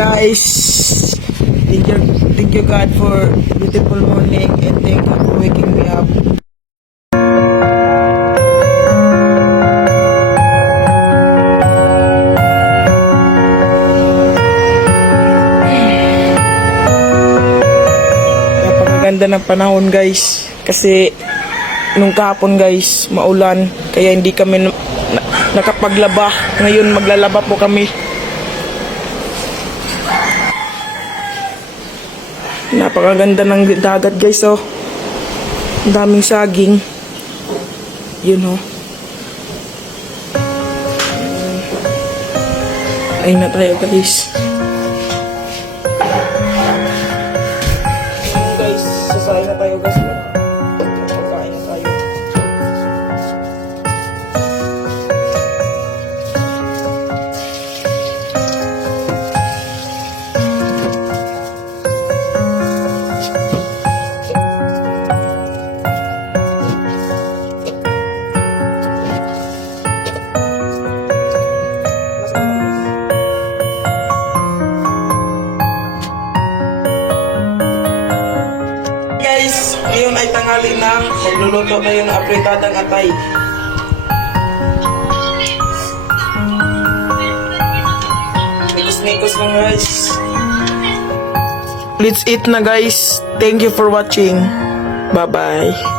guys. Thank you God for beautiful morning and thank you for waking me up. Napakaganda ng panahon guys kasi nung kahapon guys maulan kaya hindi kami nakapaglaba. Ngayon maglalaba po kami. Napakaganda ng dagat guys oh. Ang daming saging. Yun oh. Ayun na tayo guys. Ayun guys, sasakay na tayo guys. Pagkain na tayo. Guys, ngayon ay tanghali na. Magluluto tayo ng apritadang atay. Nikos-nikos lang guys. Let's eat na guys. Thank you for watching. Bye-bye.